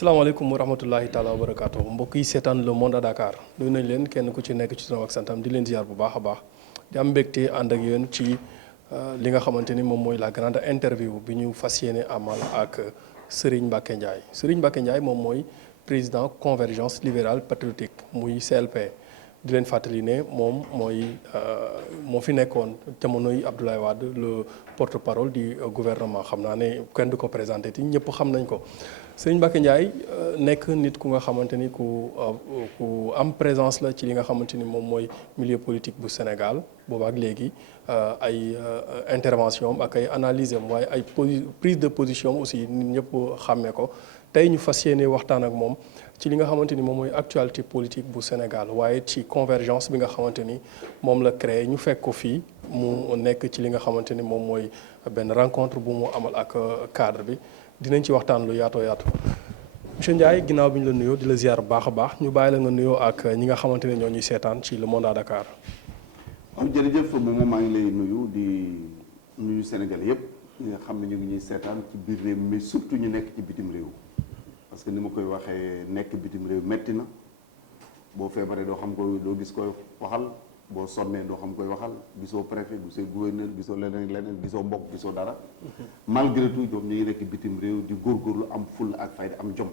salaamaaleykum wa rahmatullahi taala wa barakaatu mbokk yi seetaan Le Monde à Dakar nuyu nañ leen kenn ku ci nekk ci turam ak santam di leen ziar bu baax a baax di am mbégte ànd ak yéen ci li nga xamante ni moom mooy la grande interview bi ñu fas yéene amal ak Serigne Mbacké Ndiaye Serigne Mbacké Ndiaye moom mooy président convergence libérale patriotique muy CLP di leen fàttali ne moom moo fi nekkoon jamonoy Abdoulaye Wade le porte-parole du gouvernement xam naa ne kenn du ko présenté ti ñëpp xam nañ ko Serigne Mbacké Ndiaye nekk nit ku nga xamante ni ku am présence la ci li nga xamante ni moom mooy milieu politique bu Sénégal boobaak léegi ay intervention ak ay analyse am waaye ay prise de position aussi nit ñëpp xàmmee ko tey ñu fas yéene waxtaan ak moom ci li nga xamante ni moom mooy actualité politique bu Sénégal waaye ci convergence bi nga xamante ni moom la créé ñu fekk ko fii mu nekk ci li nga xamante ni moom mooy benn rencontre bu mu amal ak cadre bi dinañ ci waxtaan lu yaatoo yaatu monsieur Ndiaye ginnaaw bi ñu la nuyoo di la ziar bu baax a baax ñu bàyyi la nga nuyoo ak ñi nga xamante ne ñoo ñuy seetaan ci Le Monde à Dakar. waaw jërëjëf moom maa ngi lay nuyu di nuyu Sénégal yëpp ñi nga xam ne ñu ngi ñuy seetaan ci biir réew mais surtout ñu nekk ci bitim réew parce que ni ma koy waxee nekk bitim réew metti na boo feebaree doo xam koy doo gis koy waxal boo sonnee doo xam koy waxal gisoo préfet gisoo gouverneur gisoo leneen gisoo mbokk gisoo dara malgré tout ñoom ñu ngi nekk bitim réew di góorgóorlu am fulla ak fayda am jom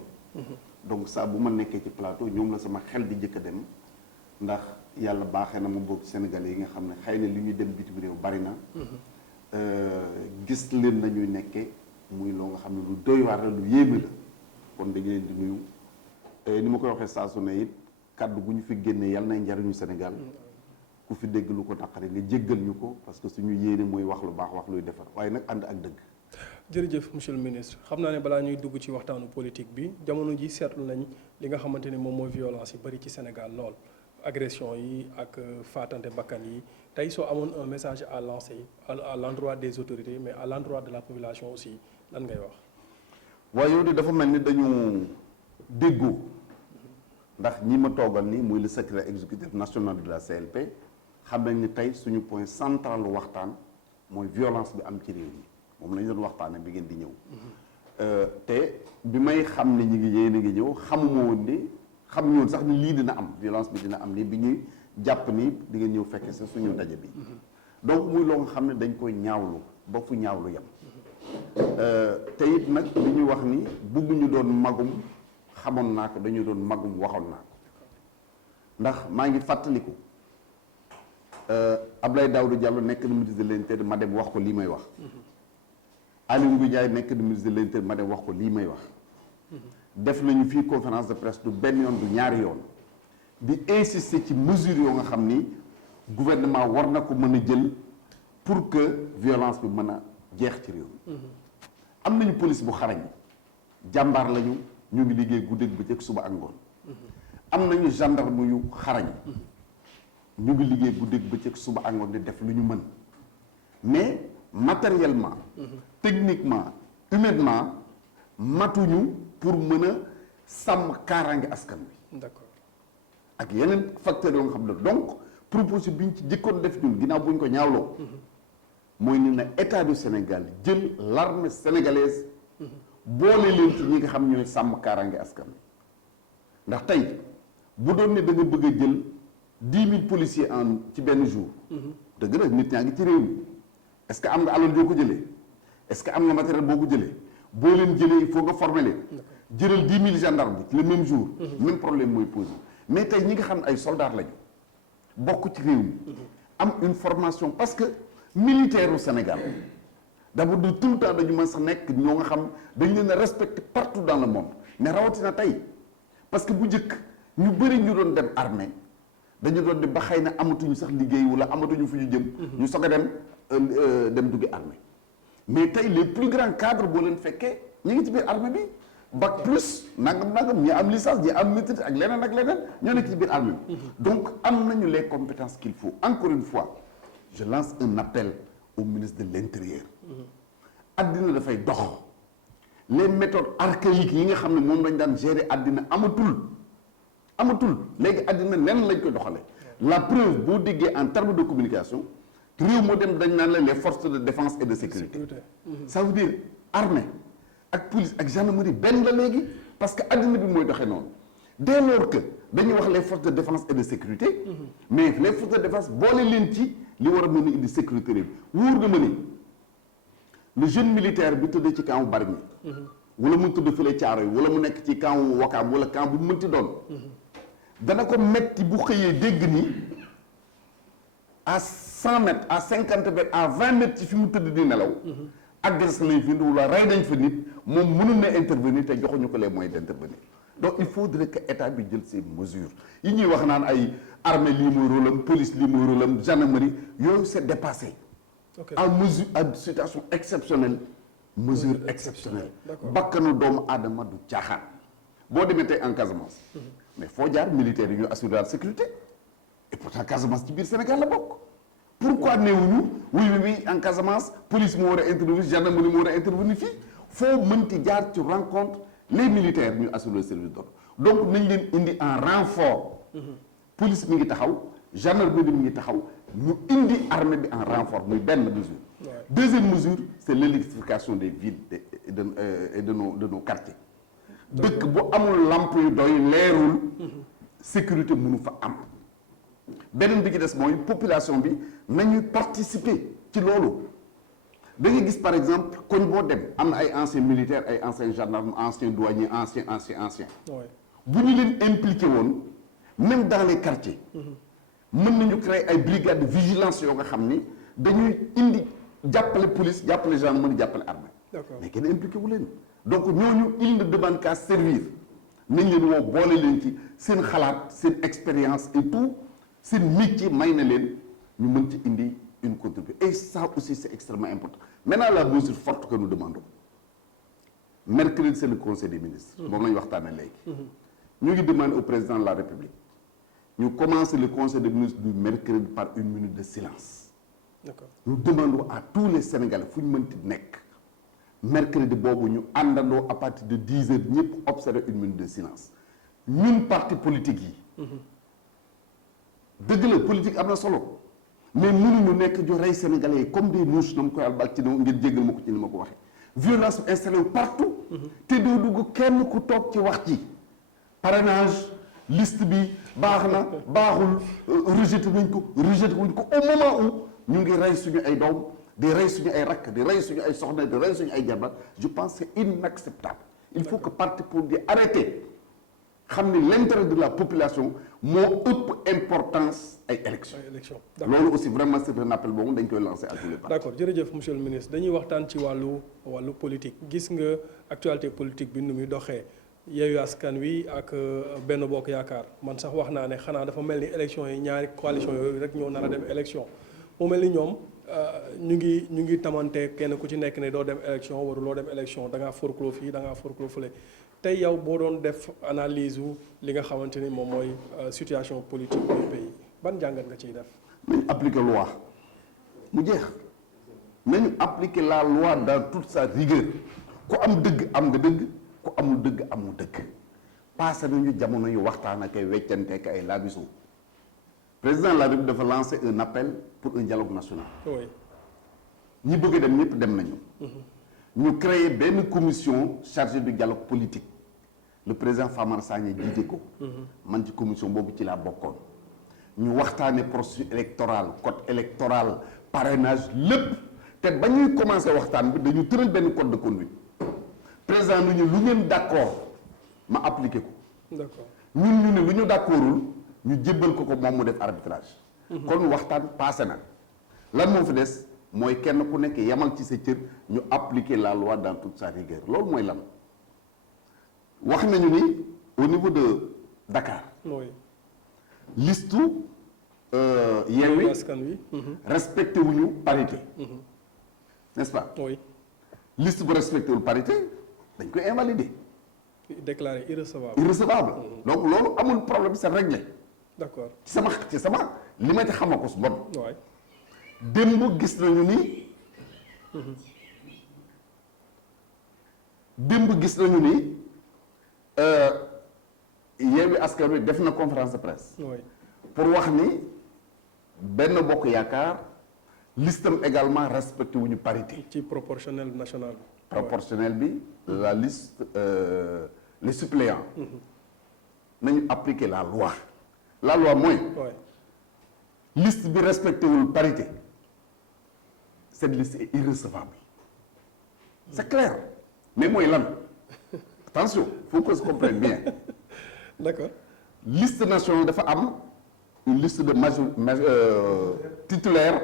donc saa bu ma nekkee ci plateau ñoom la sama xel di njëkk a dem ndax yàlla baaxee na ma bokk Sénégalais yi nga xam ne xëy na li ñuy dem bitim réew bari na gis leen nañuy nekkee muy loo nga xam ne lu doy waar la lu yéeme la kon dañu leen di nuyu ni ma koy waxee saa su ne it kàddu gu ñu fi génnee yàlla nay njariñu Sénégal ku fi dégg lu ko naqari nga jéggal ñu ko parce que suñu yéene mooy wax lu baax wax luy defar waaye nag ànd ak dëgg. jërëjëf monsieur le ministre xam naa ne balaa ñuy dugg ci waxtaanu politique bi jamono ji seetlu nañ li nga xamante ni moom mooy violence yi bari ci Sénégal lool agression yi ak faatante bakkan yi tey soo amoon un message à lancer à l'endroit des autorités mais à l'endroit de la population aussi lan ngay wax. waaye yow de dafa mel ni dañu déggoo ndax ñi ma toogal ni muy le secrétaire exécutif national de la CLP xam nañ ni tey suñu point central waxtaan mooy violence bi am ci réew mi moom lañu doon waxtaane bi ngeen di ñëw te bi may xam ne ñi ngi yéen a ngi ñëw xamuma woon ni xamuñu woon sax ni lii dina am violence bi dina am ni bi ñuy jàpp ni di ngeen ñëw fekke sa suñu ndaje bi donc muy loo nga xam ne dañ koy ñaawlu ba fu ñaawlu yem te it nag li ñuy wax ni bugguñu doon magum xamoon naa ko dañu doon magum waxoon naa ko ndax maa ngi fàttaliku Abdoulaye Daouda Diallo nekk na ministre de l'Intérieur ma dem wax ko lii may wax Aly Ngouille Ndiaye nekk na ministre de l'Intérieur ma dem wax ko lii may wax def nañu fii conférence de presse du benn yoon du ñaari yoon di insister ci mesures yoo nga xam ni gouvernement war na ko mën a jël pour que violence bi mën a jeex ci réew mi am nañu police bu xarañ jàmbaar lañu ñu ngi liggéey guddeeg bëccëg suba ak ngoon am nañu gendarme yu xarañ ñu ngi liggéey guddeeg bëccëg suba ak ngoon di def lu ñu mën mais matériellement techniquement humainement matuñu pour mën a sàmm kaaraange askan wi d'accord ak yeneen facteurs yoo nga xam ne donc proposition bi ñu ci jëkkoon def ñun ginnaaw bu ñu ko ñaawloo mooy ni na état du Sénégal jël l'armée sénégalaise boole leen ci ñi nga xam ñooy sàmm kaaraange askan wi ndax tey bu doon ne da nga bëgg a jël 10 000 policiers en ci benn jour dëgg la nit ñaa ngi ci réew mi est-ce que am nga alal joo ko jëlee est-ce que am nga matériel boo ko jëlee boo leen jëlee il faut nga former leen jëral 10 000 gendarmes ci le même jour même problème mooy posé mais tey ñi nga xam ne ay soldats lañu bokk ci réew mi am une formation parce que militaire u Sénégal d'abord de tout le temps dañu mën sax nekk ñoo nga xam dañu leen a respecté partout dans le monde mais rawatina tey parce que bu njëkk ñu bëri ñu doon dem armée dañu doon dem ba xëy na amatuñu sax liggéey wala amatuñu fu ñu jëm ñu soog a dem duggi armée mais tey les plus grands cadres boo leen fekkee ñu ngi ci biir armée bi bac plus nangam ñi am licence ñi am maîtrise ak leneen ñoo nekk ci biir armée bi donc am nañu les compétences qu'il faut encore une fois je lance un appel au ministre de l'Intérieur addina dafay dox les méthodes archaïques yi nga xam ne moom lañ daan gérer addina amatul léegi addina nen lañ koy doxale la preuve boo déggee en termes de communication réew moo dem dañ naan la les forces de défense et de sécurité ça veut dire armée ak police ak gendarmerie benn la léegi parce que addina bi mooy doxee noonu dès lors que dañuy wax les forces de défense et de sécurité mais les forces de défense boole leen ci li war a mën a indi sécurité réew wóor na ma ni le jeune militaire bi tëdd ci camp Bargny wala mu tëdd fële Thiaroye wala mu nekk ci camp Wakaam wala camp bu mënti doon dana ko metti bu xëyee dégg ni à 100 mètres à 50 mètres à 20 mètres ci fi mu tëdd di nelaw agressé nañ fi wala rey nañ fa nit moom mënul na intervenir te joxuñu ko les moyens d'intervenir donc il faudrait que état bi jël ces mesures yi ñuy wax naan ay armée lii mooy rôle am police lii mooy rôle am gendarmerie yooyu c'est dépassé en mesure à situation exceptionnelle mesure exceptionnelle bakkanu doomu aadama du caaxaan boo demee tey en Casamance mais foo jaar militaires yi ñu assurer la sécurité et pourtant Casamance ci biir Sénégal la bokk pourquoi néewuñu oui en Casamance police moo war a intervenir gendarmerie moo war a intervenir fii foo mënti jaar ci rencontre les militaires ñu assurer le service d'ordre donc nañ leen indi en renfort police mi ngi taxaw gendarmerie mi ngi taxaw ñu indi armée bi en renfort muy benn mesure deuxième mesure c'est l'électrification des villes et de nos quartiers dëkk bu amul lamp yu doy leerul sécurité mënu fa am beneen bi ci des mooy population bi nañuy participer ci loolu da ngay gis par exemple koñ boo dem am na ay anciens militaires ay anciens gendarmes anciens douaniers anciens bu ñu leen impliqué woon même dans les quartiers mën nañu créer ay brigades de vigilance yoo nga xam ni dañuy indi jàppale police jàppale gendarmerie jàppale armée mais kenn impliqué wu leen donc ñooñu il ne demande qu'à servir nañ leen woo boole leen ci seen xalaat seen expérience et tout seen métier may na leen ñu mën ci indi une contribution et ça aussi c'est extrêmement important maintenant la mesure forte que nous demandons mercredi c'est le conseil des ministres moom la ñu waxtaanee léegi ñu ngi demander au président de la République ñu commencer le conseil des ministres du mercredi par une minute de silence nous demandons à tous les Sénégalais fu ñu mënti nekk mercredi boobu ñu àndandoo à partir de 10 heures ñëpp observer une minute de silence ñun parti politique yi dëgg la politique am na solo mais mënuñu nekk jo rey Sénégalais yi comme des mouches na mu koy albal ci ngir jéggal ma ko ci ni ma ko waxee violence bi installé partout te doo dugg kenn ku toog ci wax ci parrainage liste bi baax na baaxul rejeté wuñ ko au moment où ñu ngi rey suñu ay doom di rey suñu ay rakk di rey suñu ay soxna di rey suñu ay jabar je pense que c'est inacceptable il faut que parti politique arrêter xam ni l'intérêt de la population moo ëpp importance ay élections loolu aussi vraiment c'est un appel boobu dañ koy lancer à tous les partis. d'accord jërëjëf monsieur le ministre dañuy waxtaan ci wàllu politique gis nga actualité politique bi nu muy doxee Yewwi Askan Wi ak Benno Bokk Yaakaar man sax wax naa ne xanaa dafa mel ni élection yi ñaari coalition yooyu rek ñoo nar a dem élection mu mel ni ñoom ñu ngi tamante kenn ku ci nekk ne doo dem élection waruloo dem élection da ngaa forclos fii da ngaa forclos fële tey yow boo doon def analyse wu li nga xamante ni moom mooy situation politique du pays ban jàngat nga ciy def. nañu appliquer loi mu jeex nañu appliquer la loi dans toute sa rigueur ku am dëgg am nga dëgg ku amul dëgg amul dëgg passé nañu jamono yu waxtaan ak ay weccante ak ay labiso président de la République dafa lancer un appel pour un dialogue national. oui. ñi bëgg dem ñëpp dem nañu. ñu créer benn commission chargée du dialogue politique le président Famara Sagna jiite ko. man ci commission boobu ci laa bokkoon. ñu waxtaanee processus électoral code électoral parrainage lépp te ba ñuy commencer waxtaan bi dañu tëral benn code de conduite président lu ñu lu ngeen d'accord ma appliquer ko. d'accord ñun ñu ne lu ñu d'accordul ñu jébbal ko moom mu def arbitrage. kon waxtaan passé na lan moo fi des. mooy kenn ku nekk yamal ci sa cër ñu appliquer la loi dans toute sa rigueur loolu mooy lan wax nañu ni au niveau de Dakar. oui. listu Yewwi Askan Wi. respecté wuñu parité. n'est-ce pas. oui. liste bu respecté wul parité dañ koy invalider. déclaré irrecevable. irrecevable. donc loolu amul problème c'est réglé. d'accord ci sama li ma ci xama ko su bon. waay. démb gis nañu ni Yewwi Askan Wi def na conférence de presse. oui. pour wax ni Benno Bokk Yaakaar listam également respecté wuñu parité. ci proportionnel national bi. proportionnel bi la liste les suppléants nañu appliquer la loi. La loi mooy liste bi respecté wul parité cette liste est irrecevable c'est clair mais mooy lan attention faut qu'on se comprenne bien. D'accord. Liste nationale dafa am une liste de titulaire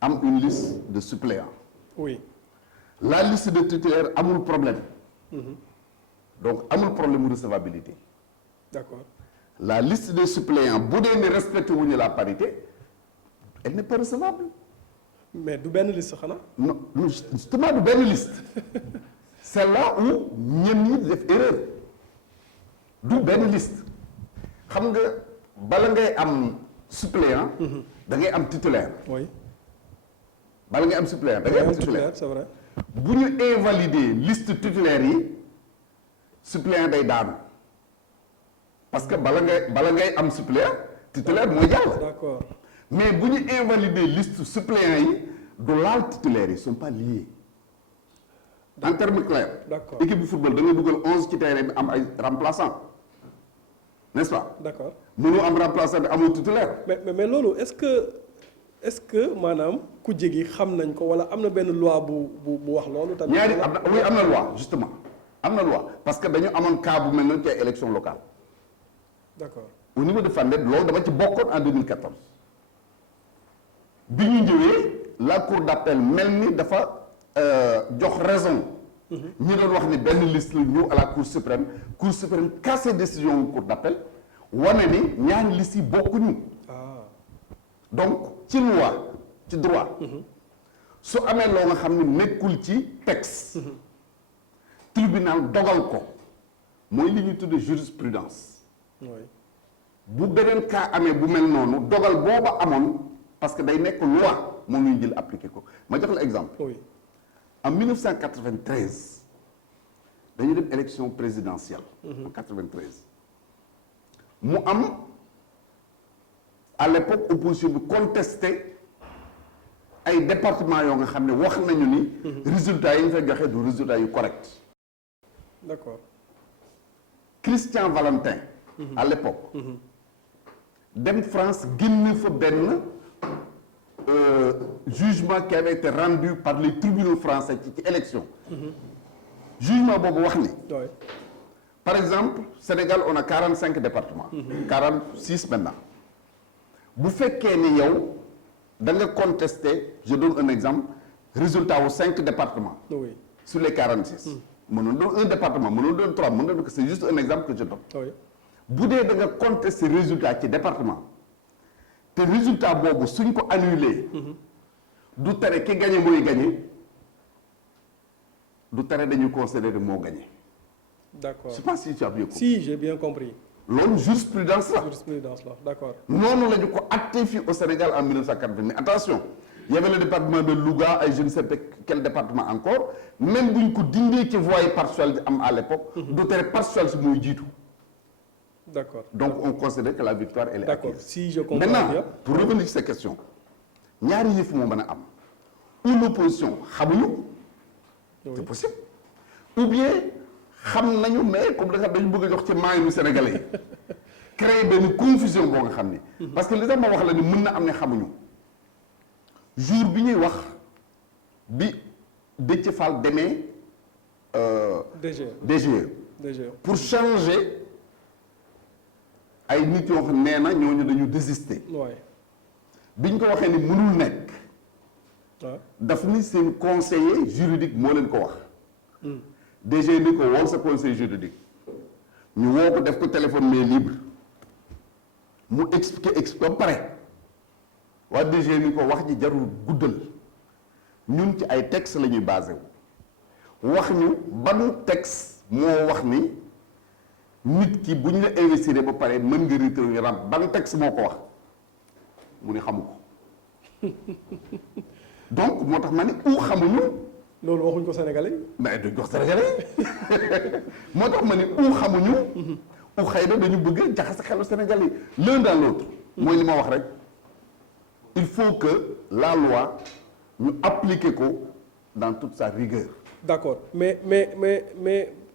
am une liste de suppléants. Oui. La liste de titulaire amul problème. Donc amul problème de recevabilité. D'accord. La liste des suppléants bu dee ne respecté wuñu la parité elle n'est pas recevable. Mais du benn liste xanaa. Non justement du benn liste. C'est là où ñenn ñi def erreur. Du benn liste. xam nga bala ngay am suppléant. da ngay am titulaire. Oui. bala ngay am suppléant da ngay am titulaire c'est vrai. bu ñu invalider liste titulaire yi suppléant day daanu parce que bala ngay am suppléant titulaire mooy jàll. D'accord. mais bu ñu invalider liste suppléant yi du laal titulaire yi sont pas liés. En termes clairs. D'accord. Équipe de football da ngay dugal 11 ci terrain bi am ay remplaçants n'est-ce pas. D'accord. mënoo am remplaçant bi amul titulaire. mais loolu est-ce que maanaam ku jegi xam nañ ko wala am na benn loi bu wax loolu tamit. ñaari am na loi justement am na loi parce que dañu amoon cas bu mel noonu ci ay élection locale. D'accord. Au niveau de Fandène loolu dama ci bokkoon en 2014 bi ñu ñëwee la cour d'appel mel ni dafa jox raison. ñi doon wax ni benn liste la ñëw à la cour suprême cassé décision cour d'appel wane ni ñaari liste yi bokkuñu. Donc ci loi ci droit. su amee loo nga xam ne nekkul ci texte. tribunal dogal ko mooy li ñuy tuddee jurisprudence. bu beneen cas amee bu mel noonu dogal booba amoon parce que day nekk loi moom la ñu jël appliqué ko ma jox la exemple. Oui. En 1993 dañu dem élection présidentielle. en 93 mu am à l'époque opposition bi contesté ay départements yoo nga xam ne wax nañu ni. résultats yi ñu fa joxe du résultats yu correct. D'accord. Christian Valentin. À l'époque. dem France génn fa benn jugement qui avait été rendu par les tribunaux français ci élection. Jugement boobu wax ni. Par exemple Sénégal on a 45 départements. 46 maintenant. bu fekkee ni yow da nga contester je donne un exemple résultat wu 5 départements. Oui. Sur les 46. mënoon doon un département mënoon doon 3 mënoon doon c'est juste un exemple que je donne. Oui. bu dee da nga contester résultat ci département te résultat boobu suñ ko annulé. du tere ki gagné mooy gagné du tere dañu considérer moo gagné. D'accord. Je sais pas si tu as bien compris. Si j'ai bien compris. loolu jurisprudence la. Jurisprudence la d'accord. noonu la ñu ko acté fii au Sénégal en 1980 mais attention il y avait le département de Louga ay je ne sais pas quel département encore même bu ñu ko dindee ci voie partielle am à l'époque. du tere partielle si mooy jiitu. D'accord. Donc on considère que la victoire elle est acquise. D'accord. Si je comprends Maintenant, bien. pour revenir sur ces questions ñaari yëf moo mën a am ou l'opposition xamuñu. C'est possible. Ou bien xam nañu mais comme dafa dañu bëgg a jox ci maayu Sénégalais yi créer benn confusion boo nga xam ni. parce que li tax ma wax la ni mën na am ne xamuñu jour bi ñuy wax bi Déthié Fall demee. DGE. pour changer ay nit yoo xam nee na ñooñu dañu désister. biñ ko waxee ni mënul nekk. daf ni seen conseiller juridique moo leen ko wax. DG ni ko woo sa conseiller juridique ñu woo ko def ko téléphone mais libre mu expliqué ba pare waa DG ni ko wax ji jarul guddal ñun ci ay texte la ñuy basé wu wax ñu ban texte moo wax ni nit ki bu ñu la investir ba pare mën nga retenir ram ban texte moo ko wax mu ni xamu ko donc moo tax ma ni xamuñu. loolu waxuñ ko Sénégalais. mais duñ ko Sénégalais moo tax ma ni xamuñu. xëy na dañu bëgg jaxase xelu Sénégalais l'un dans l'autre. mooy li ma wax rek il faut que la loi ñu appliquer ko dans toute sa rigueur. D'accord mais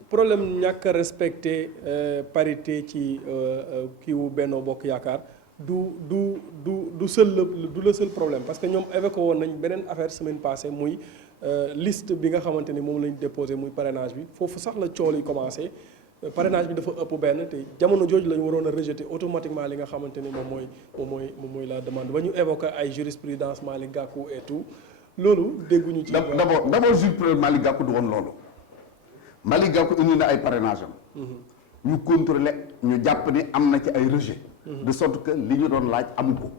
problème ñàkk a respecté parité ci kii wu Benno Bokk Yaakaar du seul problème parce que ñoom évoqué woon nañ beneen affaire semaine passée muy liste bi nga xamante ni moom lañ déposé muy parrainage bi foofu sax la coow yi commencé parrainage bi dafa ëpp benn te jamono jooju lañ waroon a rejeter automatiquement li nga xamante ni moom mooy la demande ba ñu évoqué ay jurisprudence Malick Gakou et tout loolu dégguñu ci. d'abord jurisprudence Malick Gakou du woon loolu Malick Gakou indi na ay parrainage am. ñu contrôler ñu jàpp ni am na ci ay rejet. de sorte que li ñu doon laaj amu ko.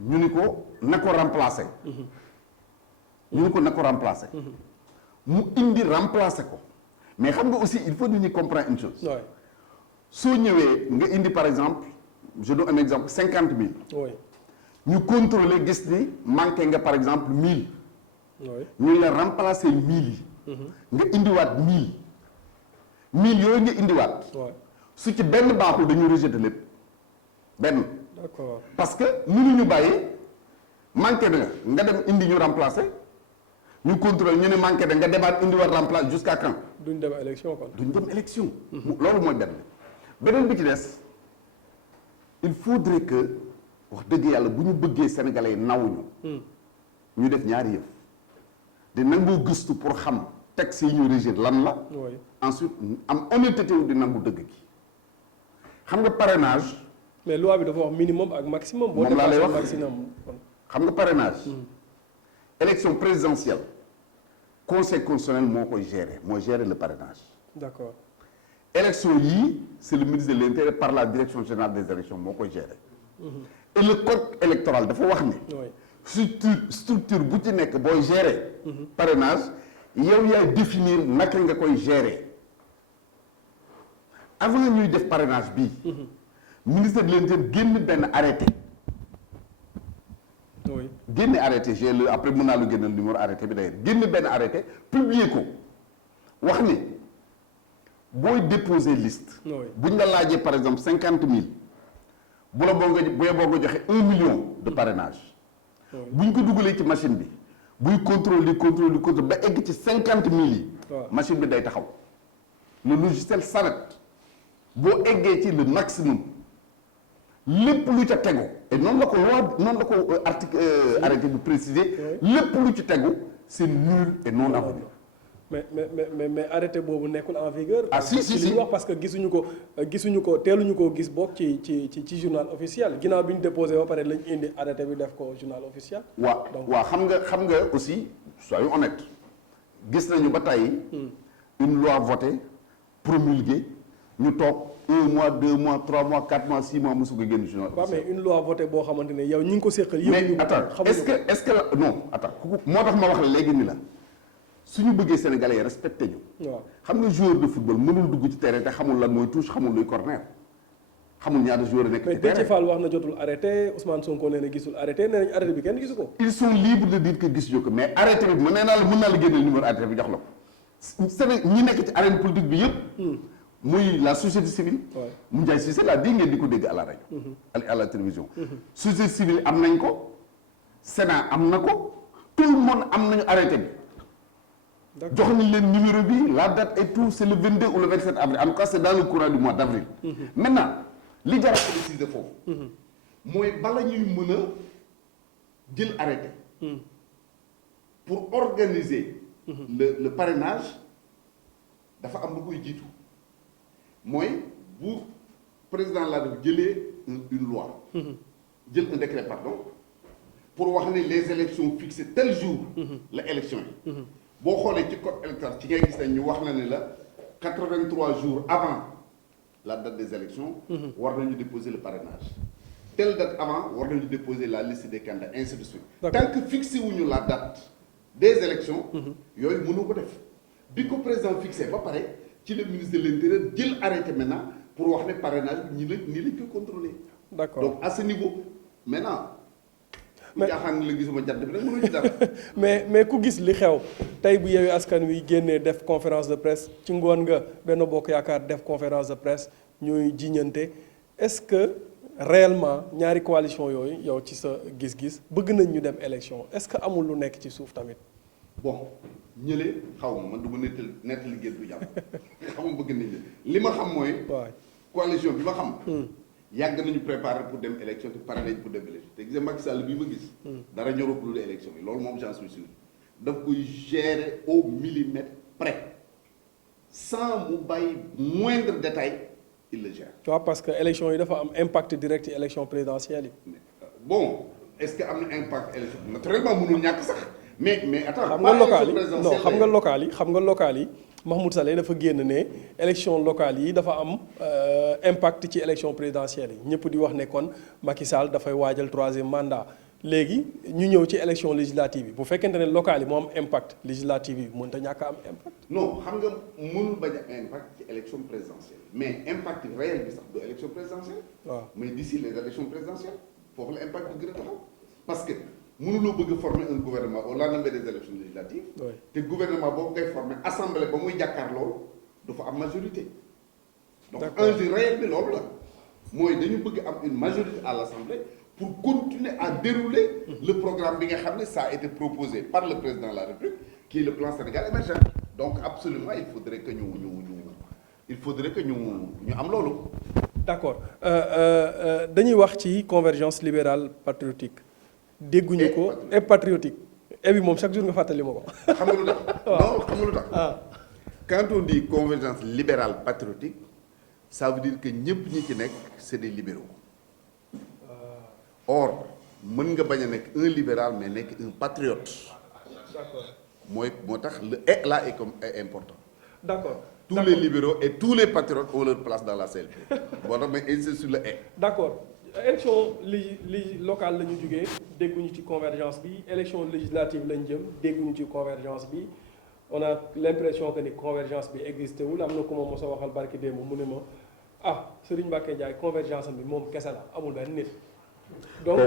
ñu ni ko na ko remplacer. ñu ni ko na ko remplacer. mu indi remplacer ko. mais xam nga aussi il faut nit ñi comprendre une chose. soo ñëwee nga indi par exemple je donne un exemple 50 000. ñu contrôler gis ni manqué nga par exemple 1000. ñu la remplacer 1000 yi. nga indiwaat 1000. 1000 yooyu nga indiwaat. su ci benn baaxul dañu rejeter lépp benn. d'accord parce que mënuñu bàyyi manqué na nga dem indi ñu remplacer. ñu contrôle ñu ne manqué da nga demaat indiwaat remplace jusqu'à quand. duñ dem élection kon. duñ dem élection. loolu mooy beneen bi ci des il faudrait que wax dëgg yàlla bu ñu bëggee sénégalais yi nawuñu. ñu def ñaari yëf. di nangoo gëstu pour xam texte yi ñu rejeté lan la. ensuite am honnêteté wu di nangu dëgg gi. xam nga parrainage. mais loi bi dafa wax minimum ak maximum. moom laa lay wax maximum. xam nga parrainage. élection présidentielle. conseil constitutionnel moo koy gérer mooy gérer le parrainage. d'accord. élection yii c'est le ministre de l'Intérieur par la direction générale des élections moo koy gérer. et le code électoral dafa wax ni. structure bu ci nekk booy gérer. parrainage yow yaay définir naka nga koy gérer. avant ñuy def parrainage bii. ministre de l'Intérieur génn benn arrêté. génne arrêté j'ai le après mën naa lu génnal numéro arrêté bi d'ailleurs génn benn arrêté publier ko wax ni booy déposer liste. buñ la laajee par exemple 50 000 bu la boo nga joxe 1 million de parrainage. buñ ko dugalee ci machine bi buy contrôle ba egg ci 50 000 yi. machine bi day taxaw. le logiciel s'arrête boo eggee ci le maximum lépp lu ca tegu et noonu la ko loi noonu la ko article arrêté bu préciser lépp lu ci tegu c'est nul et non avenu. mais arrêté boobu nekkul en vigueur. si li ñu wax parce que gisuñu ko teeluñu koo gis bokk ci journal officiel ginnaaw bi ñu déposé ba pare lañ indi arrêté bi def ko journal officiel. waaw xam nga aussi soyons honnêtes gis nañu ba tey une loi votée promulguée ñu toog 1 mois 2 mois 3 mois 4 mois 6 mois mosu ko génn journal officiel. mais une loi votée boo xamante ne yow ñi ngi ko séqal. mais attends est-ce que non attends moo tax ma wax la léegi ni la. suñu bëggee sénégalais yi respecté ñu. waaw xam nga joueur de football mënul dugg ci terrain te xamul lan mooy touche xamul luy corner xamul ñaata joueur nekk ci terrain. mais Déthié Fall wax na jotul arrêté Ousmane Sonko nee na gisul arrêté nee nañ arrêté bi kenn gisu ko. ils sont libres de dire que gisuñu ko mais arrêté bi mën naa la génneel numéro arrêté bi jox la ko. Sénégal ñi nekk ci arène politique bi yëpp. muy la société civile. mu Ndiaye Cissé laa di ngeen di ko dégg à la rajo. à la télévision. société civile am nañ ko. Sénat am na ko. tout le monde am nañu arrêté bi. jox nañ leen numéro bi la date et tout c'est le 22 ou le 27 avril en tout cas c'est dans le courant du mois d'avril. maintenant li jar a préciser foofu. mooy bala ñuy mën a jël arrêté. pour organiser. le parrainage dafa am lu koy jiitu. mooy bu président la def jëlee une loi. jël un décret pardon. pour wax ne les élections fixées tel jour. la élection yi. boo xoolee ci code électoral ci ngay gis ne ñu wax na ne la 83 jours avant la date des élections war nañu déposer le parrainage telle date avant war nañu déposer la liste des candidats ainsi de suite tant que fixé wuñu la date des élections yooyu mënu ko def bi ko président fixé ba pare ci le ministre de l'Intérieur jël arrêté maintenant pour wax ne parrainage bi nii lañ koy contrôler. D'accord. Donc à ce niveau maintenant mais jaaxaan la gisuma jadd bi nag mënuñu ci dara. mais ku gis li xew tey bu Yewwi Askan Wi génnee def conférence de presse ci ngoon nga Benno Bokk Yaakaar def conférence de presse ñuy jiñante est-ce que réellement ñaari coalition yooyu yow ci sa gis-gis bëgg nañ ñu dem élection est-ce que amul lu nekk ci suuf tamit. bon ñële xaw ma man du ma nettali géej bu jàpp xaw ma bëgg nañ li ma xam mooy. waaw coalition bi ma xam. yàgg nañu préparer pour dem élection te pare nañ pour dem élection te gis nga Macky Sall bi ma gis. dara ñorul lu élection yi loolu moom j'en suis sûr daf koy gérer au millimètre près sans mu bàyyi moindre détail il le gère. waaw parce que élection yi dafa am impact direct ci élection présidentielle yi. bon est-ce que am na impact élection naturellement mënul ñàkk sax mais attends. xam nga local yi non xam nga local yi Mahmoud Saleh dafa génn ne élection locale yi dafa am impact ci élection présidentielle yi ñëpp di wax ne kon Macky Sall dafay waajal 3e mandat léegi ñu ñëw ci élection législative yi bu fekkente ne locale yi moo am impact législative yi mënut a ñàkk a am impact. non xam nga mënul bañ a impact ci élection présidentielle mais impact réel bi sax du élection présidentielle. waaw mais d'ici les élections présidentielles foofu la impact bi gën a taxaw parce que. mënuloo bëgg a former un gouvernement au lendemain des élections législatives. te gouvernement boobu ngay former assemblée ba muy jàkkaarloo du fa am majorité. donc enjeu réel bi loolu la mooy dañu bëgg am une majorité à l'assemblée pour continuer à dérouler le programme bi nga xam ne ça a été proposé par le président de la République qui est le plan Sénégal émergent. donc absolument il faudrait que ñu am loolu. d'accord dañuy wax ci convergence libérale patriotique. dégguñu ko et patriotique et bi moom chaque jour nga fàttali ma ko. xam nga lu tax non xam nga lu tax. quand on dit convergence libérale patriotique ça veut dire que ñëpp ñi ci nekk c'est des libéraux. or mën nga bañ a nekk un libéral mais nekk un patriote. d'accord moo tax le et là est important. d'accord tous les libéraux et tous les patriotes ont leur place dans la CLP. boo tax mais insister sur le et. d'accord. élection li locale la ñu jógee dégguñu ci convergence bi élection législative lañ jëm dégguñu ci convergence bi on a l'impression que ni convergence bi existé wul am na ku ma mos a waxal barki démb mu ne ma Serigne Mbacké Ndiaye convergence bi moom kese la amul benn nit. donc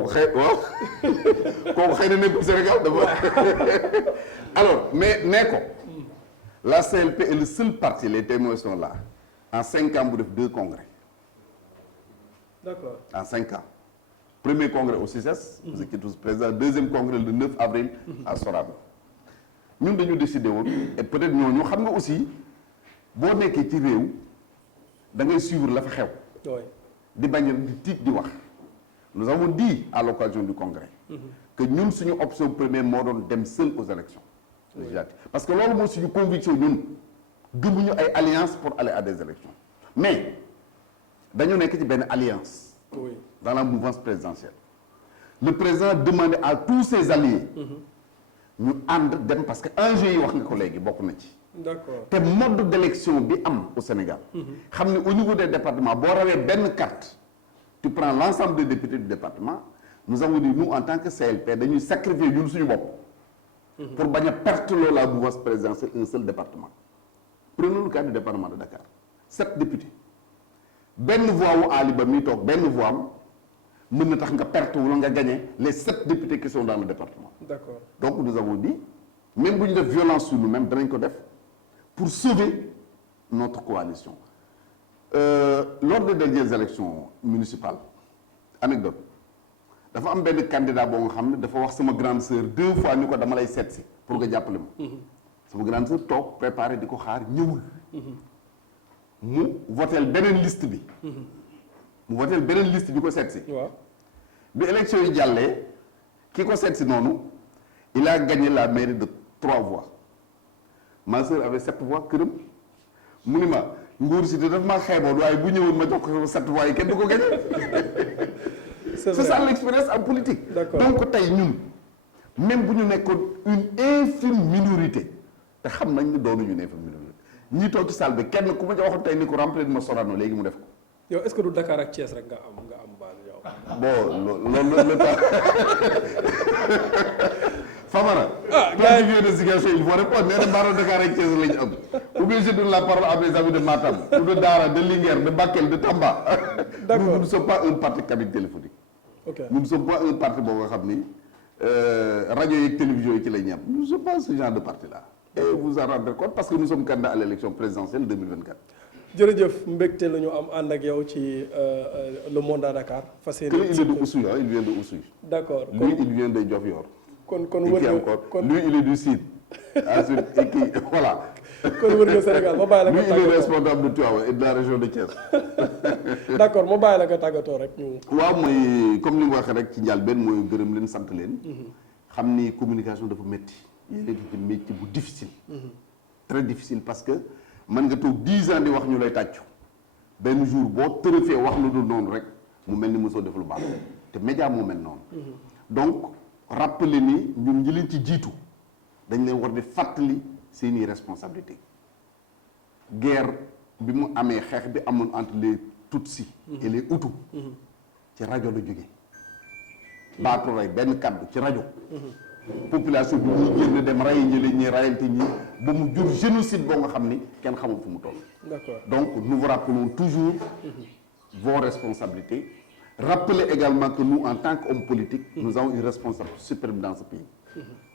kooku xëy na nekkul Sénégal d'abord alors mais ko la CLP est le seul parti les témoins sont là en 5 ans bu def 2 congrès. D'accord. En 5 ans. Premier congrès au CICES, vous étiez tous présents. Deuxième congrès le 9 avril à Sorano. Ñun dañu décidé woon et peut-être ñooñu xam nga aussi boo nekkee ci réew da ngay suivre la fa xew. di bañ a di tiit di wax. Nous avons dit à l'occasion du congrès que ñun suñu option première moo doon dem seul aux élections législatives. Parce que loolu mooy suñu conviction ñun gëmuñu ay alliance pour aller à des élections mais dañu nekk ci benn alliance. Dans la mouvance présidentielle. Le président demandait à tous ses alliés. ñu ànd dem parce que enjeu yi wax nga ko léegi bokk na ci. D'accord. te mode d'élection bi am au Sénégal. xam ne au niveau des départements boo rawee benn carte. tu prends l'ensemble des députés du département. nous avons dit nous en tant que CLP dañuy sacrifier ñun suñu bopp. pour bañ a perte loo la mouvance présidentielle un seul département. prenons le cas du département de Dakar 7 députés. benn voix wu Ali Ba mi toog benn voix am mën na tax nga perte wala nga gagner les 7 députés qui sont dans le département. D'accord. Donc nous avons dit même bu ñu def violence sur nous-mêmes danañ ko def pour sauver notre coalition. Lors des dernières élections municipales anecdote dafa am benn candidat boo nga xam ne dafa wax sama grande sœur 2 fois ni ko dama lay seet si pour nga jàppale ma. sama grande sœur toog préparé di ko xaar ñëwul. mu votel beneen liste bi. mu votel beneen liste bi ko seet si. waaw bi élection yi jàllee ki ko seet si noonu il a gagné la mairie de 3 voix ma sœur avait 7 voix këram mu ni ma nguur si te daf maa xeeboon waaye bu ñëwoon ma jox ko 7 voix yi kenn du ko gagné. c'est ça l'expérience en politique. D'accord. donc tey ñun même bu ñu nekkoon une infime minorité te xam nañ ni doonuñu une infime minorité. ñi toog ci salle bi kenn ku ma ca waxoon tey ni ko remplir ma Sorano léegi mu def ko. yow est-ce que du Dakar ak Thiès rek nga am base yow. bon loolu la tax Famara. gars yi quand tu viens de Ziguinchor il faut répondre nee na Baro Dakar ak Thiès lañu am. ou bien je donne la parole à mes amis de Matam ou de Dara de Linguère de Bakel de Tamba. D'accord. Nous ne sommes pas un parti cabine téléphonique. ok nous ne sommes pas un parti boo nga xam ni rajo yi ak télévision yi ci la ñu am nous ne sommes pas ce genre de parti là. et vous en rendrez compte parce que nous sommes candidats à l'élection présidentielle 2024. jërëjëf mbégte la ñu am ànd ak yow ci le monde à Dakar. fas yéene il est de Oussouye il vient de Oussouye. d'accord lui il vient de Diofior. kon et qui encore lui il est du Sine. ensuite kii voilà. kon wër nga Sénégal ma bàyyi la nga lui il est responsable de Tivaouane et de la région de Thiès. d'accord ma bàyyi la nga tàggatoo rek ñu. waaw mooy comme li nga waxee rek ci njëlbéen mooy gërëm leen sant leen. xam ni communication dafa métti. yéen a ngi ci métier bu difficile. très difficile parce que mën nga toog 10 ans di wax ñu lay tàccu benn jour boo tërëfee wax lu dul noonu rek mu mel ni mosoo def lu baax te média moo mel noonu. donc rappeler ni ñun ñi leen ci jiitu dañ leen war di fàttali seeni responsabilité guerre bi mu amee xeex bi amoon entre les Tutsis et les Hutus ci rajo la jóge baatu rey benn kaddu ci rajo population bi ñuy génn dem rayi ñële ñi rayante ñi ba mu jur génocide boo nga xam ni kenn xamul fu mu toll. D'accord. Donc nous vous rappelons toujours vos responsabilités. Rappelez également que nous en tant qu'hommes politiques nous avons une responsabilité suprême dans ce pays.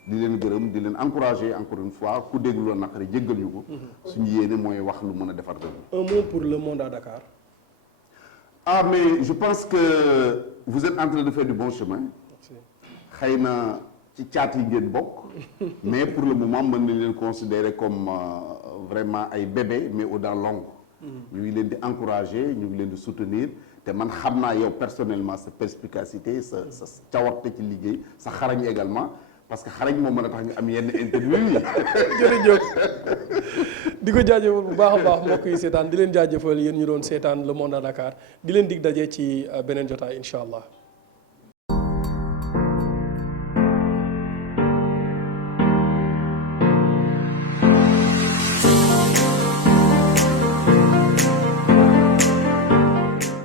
di leen gërëm di leen encourager encore une fois ku déglu loon naqari jéggal ñu ko suñu yéene mooy wax lu mën a defar dëgg. Un mot pour le monde à Dakar. Ah mais je pense que vous êtes en train de faire du bon chemin. xëy na ci caat yi ngeen bokk mais pour le moment mën nañ leen considérer comme vraiment ay bébés mais aux dents longues. ñu ngi leen di encourager ñu ngi leen di soutenir te man xam naa yow personnellement sa perspicacité sa cawarte ci liggéey sa xarañ également parce que xarañ moom mën a tax ñu am yenn interview yi. jërëjëf di ko jaajëfal bu baax a baax mbokk yi seetaan di leen jaajëfal yéen ñu doon seetaan Le Monde à Dakar di leen dig daje ci beneen jotaay incha allah.